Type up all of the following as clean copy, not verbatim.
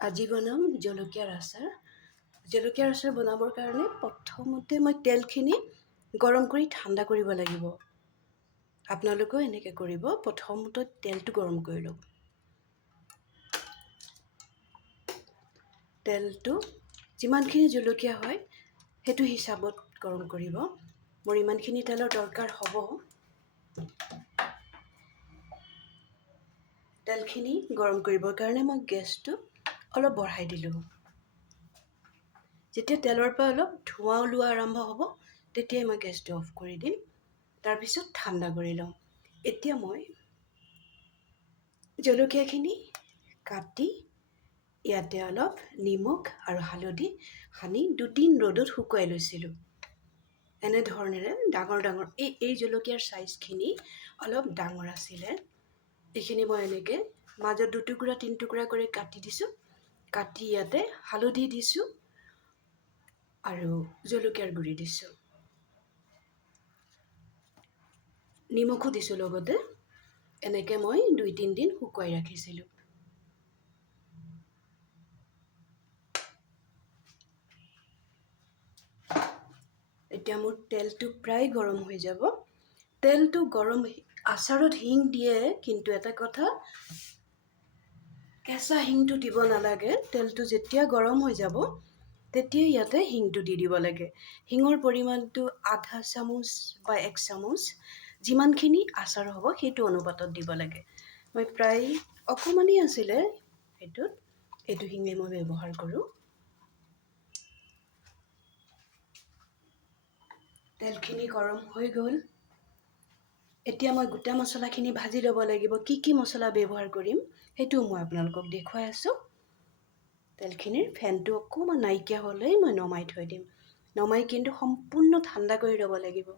আজি বনাম জলকীয়াৰ আচাৰ। জলকীয়াৰ আচাৰ বনাবৰ কাৰণে প্ৰথমতে মই তেলখিনি গৰম কৰি ঠাণ্ডা কৰিব লাগিব। আপোনালোকেও এনেকৈ কৰিব। প্ৰথমতে তেলটো গৰম কৰি ল'ব। তেলটো যিমানখিনি জলকীয়া হয় সেইটো হিচাপত গৰম কৰিব। মোৰ ইমানখিনি তেলৰ দৰকাৰ হ'ব। তেলখিনি গৰম কৰিবৰ কাৰণে মই গেছটো অলপ বঢ়াই দিলোঁ। যেতিয়া তেলৰ পৰা অলপ ধোঁৱা ওলোৱা আৰম্ভ হ'ব তেতিয়াই মই গেছটো অফ কৰি দিম। তাৰপিছত ঠাণ্ডা কৰি ল'ম। এতিয়া মই জলকীয়াখিনি কাটি ইয়াতে অলপ নিমখ আৰু হালধি সানি দুদিন ৰ'দত শুকুৱাই লৈছিলোঁ। এনেধৰণেৰে ডাঙৰ ডাঙৰ এই জলকীয়াৰ চাইজখিনি অলপ ডাঙৰ আছিলে। এইখিনি মই এনেকৈ মাজত দুটুকুৰা তিনিটুকুৰা কৰি কাটি দিছোঁ। কাটি ইয়াতে হালধি দিছোঁ আৰু জলকীয়াৰ গুড়ি দিছোঁ। নিমখো দিছোঁ লগতে। এনেকৈ মই 2-3 দিন শুকুৱাই ৰাখিছিলোঁ। এতিয়া মোৰ তেলটো প্ৰায় গৰম হৈ যাব। তেলটো গৰম, আচাৰত হিং দিয়ে, কিন্তু এটা কথা, কেঁচা হিংটো দিব নালাগে। তেলটো যেতিয়া গৰম হৈ যাব তেতিয়াই ইয়াতে হিংটো দি দিব লাগে। হিঙৰ পৰিমাণটো আধা চামুচ বা 1 চামুচ, যিমানখিনি আচাৰ হ'ব সেইটো অনুপাতত দিব লাগে। মই প্ৰায় অকণমানেই আছিলে সেইটোত, এইটো হিঙে মই ব্যৱহাৰ কৰোঁ। তেলখিনি গৰম হৈ গ'ল। এতিয়া মই গোটা মছলাখিনি ভাজি ল'ব লাগিব। কি মছলা ব্যৱহাৰ কৰিম সেইটো মই আপোনালোকক দেখুৱাই আছোঁ। তেলখিনিৰ ফেনটো অকণমান নাইকিয়া হ'লেই মই নমাই থৈ দিম। নমাই কিন্তু সম্পূৰ্ণ ঠাণ্ডা কৰি ল'ব লাগিব।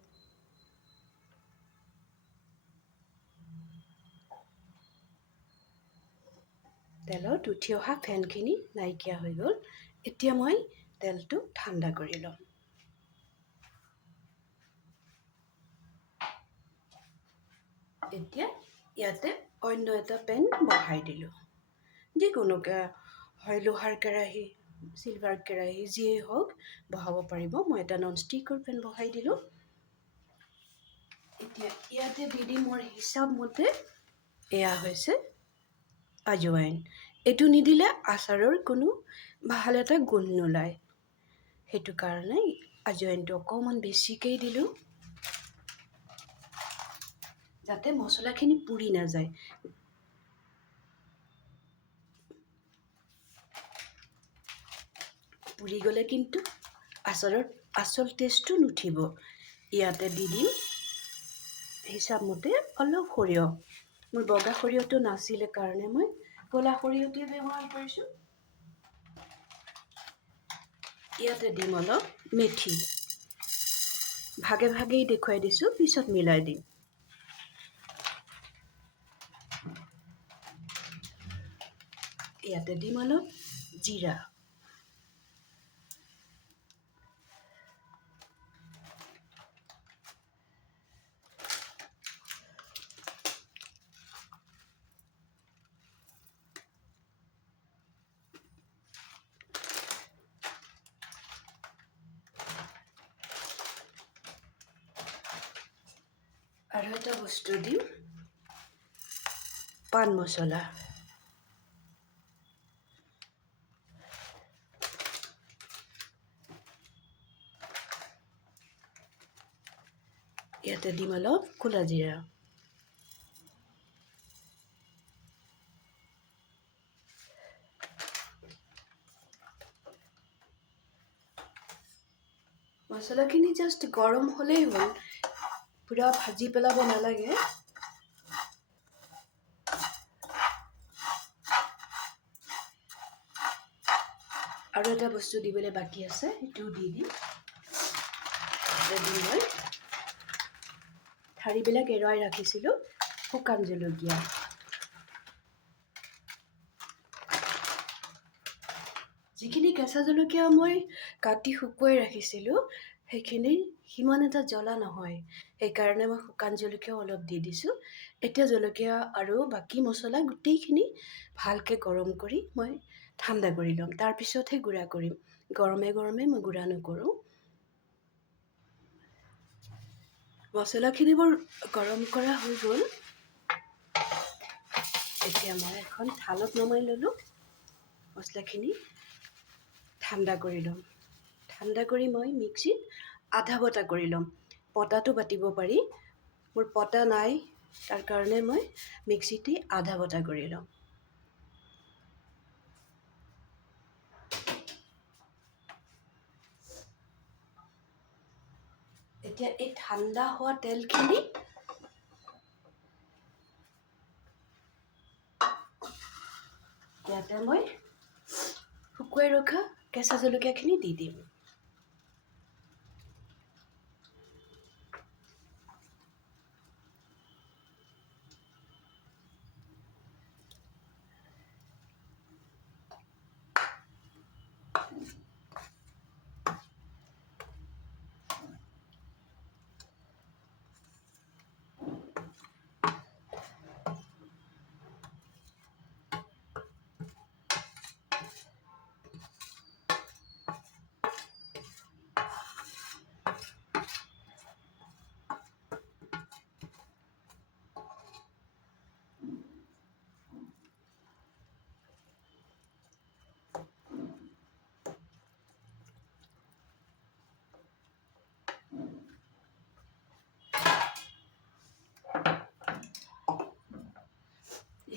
তেলত উঠি অহা ফেনখিনি নাইকিয়া হৈ গ'ল। এতিয়া মই তেলটো ঠাণ্ডা কৰি ল'ম। এতিয়া ইয়াতে অন্য এটা পেন বহাই দিলোঁ। যিকোনো হয় লোহাৰ কেৰাহী, চিলভাৰ কেৰাহী যিয়েই হওক বহাব পাৰিব। মই এটা ননষ্টিকৰ পেন বহাই দিলোঁ। এতিয়া ইয়াতে দি দিম মোৰ হিচাপ মতে, এয়া হৈছে আজৱাইন। এইটো নিদিলে আচাৰৰ কোনো ভাল এটা গুণ নোলায়। সেইটো কাৰণে আজৱাইনটো অকণমান বেছিকৈ দিলোঁ, যাতে মছলাখিনি পুৰি নাযায়। পুৰি গ'লে কিন্তু আচাৰৰ আচল টেষ্টটো নুঠিব। ইয়াতে দি দিম হিচাপ মতে অলপ সৰিয়হ। মোৰ বগা সৰিয়হটো নাছিলে কাৰণে মই ক'লা সৰিয়হটোৱে ব্যৱহাৰ কৰিছোঁ। ইয়াতে দিম অলপ মেথি। ভাগে ভাগেই দেখুৱাই দিছোঁ, পিছত মিলাই দিম। ইয়াতে দিম অলপ জিৰা। আৰু এটা বস্তু দিম, পান মছলা। ইয়াতে দিম অলপ ক'লা জিৰা। মছলাখিনি জাষ্ট গৰম হ'লেই হ'ল, পূৰা ভাজি পেলাব নালাগে। আৰু এটা বস্তু দিবলৈ বাকী আছে, সেইটোও দি দিম। মই ঠাৰিবিলাক এৰুৱাই ৰাখিছিলোঁ, শুকান জলকীয়া। যিখিনি কেঁচা জলকীয়া মই কাটি শুকুৱাই ৰাখিছিলোঁ সেইখিনি সিমান এটা জ্বলা নহয়। সেইকাৰণে মই শুকান জলকীয়াও অলপ দি দিছোঁ। এতিয়া জলকীয়া আৰু বাকী মছলা গোটেইখিনি ভালকৈ গৰম কৰি মই ঠাণ্ডা কৰি ল'ম। তাৰপিছতহে গুড়া কৰিম। গৰমে গৰমে মই গুড়া নকৰোঁ। মছলাখিনি বৰ গৰম কৰা হৈ গ'ল। এতিয়া মই এখন থালত নমাই ল'লোঁ। মছলাখিনি ঠাণ্ডা কৰি ল'ম। ঠাণ্ডা কৰি মই মিক্সিত আধা বটা কৰি ল'ম। পটাটো বাটিব পাৰি। মোৰ পটা নাই, তাৰ কাৰণে মই মিক্সিতে আধা বটা কৰি ল'ম। এতিয়া এই ঠাণ্ডা হোৱা তেলখিনি ইয়াতে মই শুকুৱাই ৰখা কেঁচা জলকীয়াখিনি দি দিম।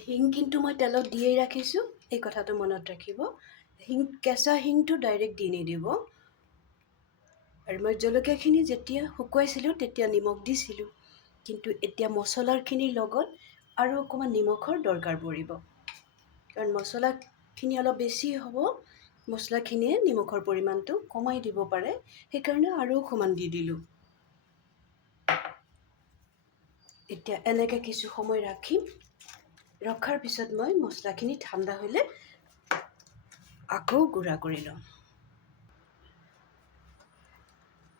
হিং কিন্তু মই তেলত দিয়েই ৰাখিছোঁ, এই কথাটো মনত ৰাখিব। কেঁচা হিংটো ডাইৰেক্ট দি নিদিব। আৰু মই জলকীয়াখিনি যেতিয়া শুকুৱাইছিলোঁ তেতিয়া নিমখ দিছিলোঁ, কিন্তু এতিয়া মছলাখিনিৰ লগত আৰু অকণমান নিমখৰ দৰকাৰ পৰিব। কাৰণ মছলাখিনি অলপ বেছি হ'ব, মছলাখিনিয়ে নিমখৰ পৰিমাণটো কমাই দিব পাৰে, সেইকাৰণে আৰু অকণমান দি দিলোঁ। এতিয়া এনেকৈ কিছু সময় ৰাখিম। ৰখাৰ পিছত মই মছলাখিনি ঠাণ্ডা হ'লে আকৌ গুড়া কৰি ল'ম।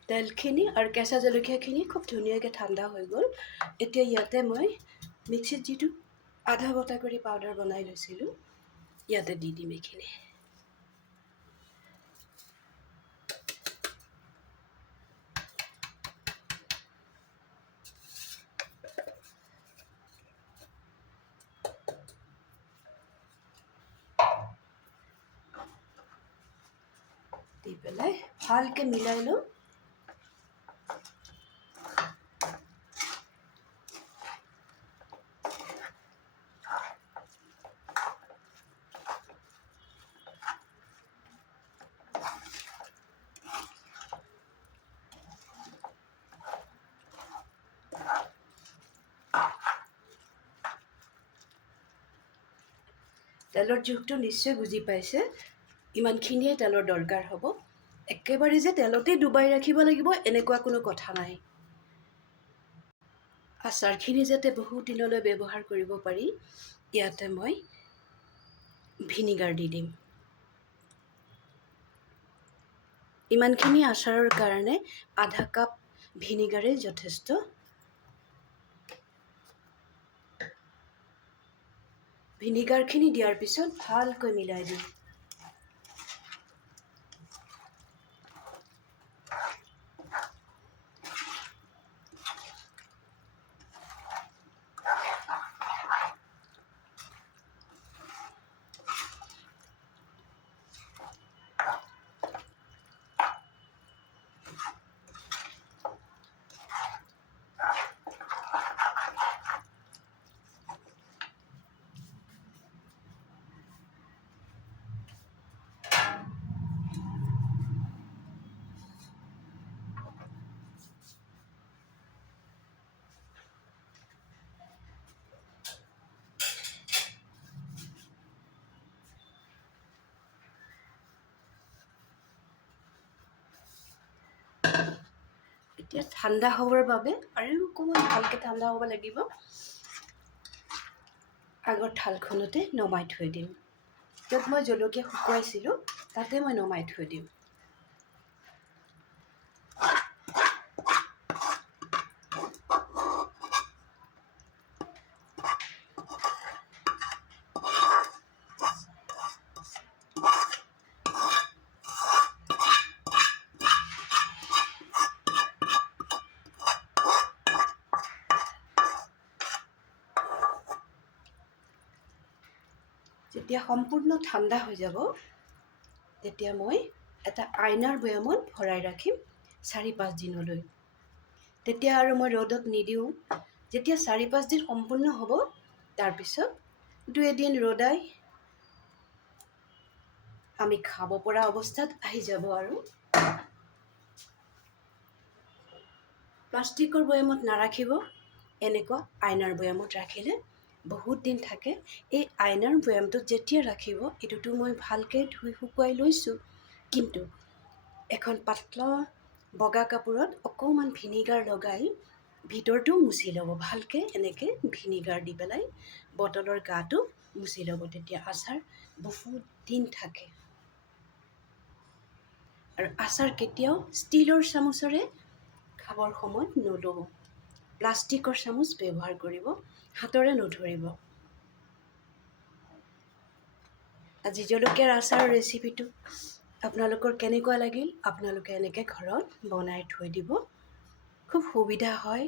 তেলখিনি আৰু কেঁচা জলকীয়াখিনি খুব ধুনীয়াকৈ ঠাণ্ডা হৈ গ'ল। এতিয়া ইয়াতে মই মিক্সিত যিটো আধা বটা কৰি পাউডাৰ বনাই লৈছিলোঁ, ইয়াতে দি দিম এইখিনি। দি পেলাই ভালকৈ মিলাই ল'ম। তেলৰ জোখটো নিশ্চয় বুজি পাইছে। ইমানখিনিয়ে তেলৰ দৰকাৰ হ'ব। একেবাৰে যে তেলতে ডুবাই ৰাখিব লাগিব এনেকুৱা কোনো কথা নাই। আচাৰখিনি যাতে বহুত দিনলৈ ব্যৱহাৰ কৰিব পাৰি, ইয়াতে মই ভিনিগাৰ দি দিম। ইমানখিনি আচাৰৰ কাৰণে আধা কাপ ভিনিগাৰে যথেষ্ট। ভিনিগাৰখিনি দিয়াৰ পিছত ভালকৈ মিলাই দিম। এতিয়া ঠাণ্ডা হ'বৰ বাবে আৰু অকণমান ভালকৈ ঠাণ্ডা হ'ব লাগিব। আগৰ থালখনতে নমাই থৈ দিম। য'ত মই জলকীয়া শুকুৱাইছিলোঁ তাতে মই নমাই থৈ দিম। যেতিয়া সম্পূৰ্ণ ঠাণ্ডা হৈ যাব তেতিয়া মই এটা আইনাৰ বৈয়ামত ভৰাই ৰাখিম 4-5 দিনলৈ। তেতিয়া আৰু মই ৰ'দত নিদিওঁ। যেতিয়া 4-5 দিন সম্পূৰ্ণ হ'ব তাৰপিছত 2-এদিন ৰ'দাই আমি খাব পৰা অৱস্থাত আহি যাব। আৰু প্লাষ্টিকৰ বৈয়ামত নাৰাখিব, এনেকুৱা আইনাৰ বৈয়ামত ৰাখিলে বহুত দিন থাকে। এই আইনাৰ বৈয়ামটোত যেতিয়া ৰাখিব, এইটোতো মই ভালকৈ ধুই শুকুৱাই লৈছোঁ, কিন্তু এখন পাতলা বগা কাপোৰত অকণমান ভিনিগাৰ লগাই ভিতৰটো মুচি ল'ব ভালকৈ। এনেকৈ ভিনিগাৰ দি পেলাই বটলৰ গাটো মুচি ল'ব, তেতিয়া আচাৰ বহুত দিন থাকে। আৰু আচাৰ কেতিয়াও ষ্টীলৰ চামুচেৰে খাবৰ সময়ত নল'ব, প্লাষ্টিকৰ চামুচ ব্যৱহাৰ কৰিব, হাতৰে নধৰিব। আজি জলকীয়াৰ আচাৰৰ ৰেচিপিটো আপোনালোকৰ কেনেকুৱা লাগিল? আপোনালোকে এনেকৈ ঘৰত বনাই থৈ দিব, খুব সুবিধা হয়।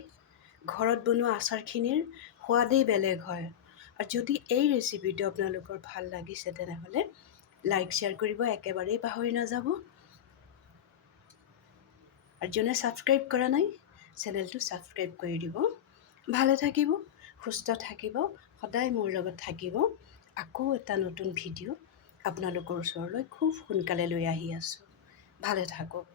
ঘৰত বনোৱা আচাৰখিনিৰ সোৱাদেই বেলেগ হয়। আৰু যদি এই ৰেচিপিটো আপোনালোকৰ ভাল লাগিছে তেনেহ'লে লাইক শ্বেয়াৰ কৰিব একেবাৰেই পাহৰি নাযাব। আৰু যোনে ছাবস্ক্ৰাইব কৰা নাই চেনেলটো ছাবস্ক্ৰাইব কৰি দিব। ভালে থাকিব, সুস্থ থাকিব, সদায় মোৰ লগত থাকিব। আকৌ এটা নতুন ভিডিঅ' আপোনালোকৰ ওচৰলৈ খুব সোনকালে লৈ আহি আছোঁ। ভালে থাকক।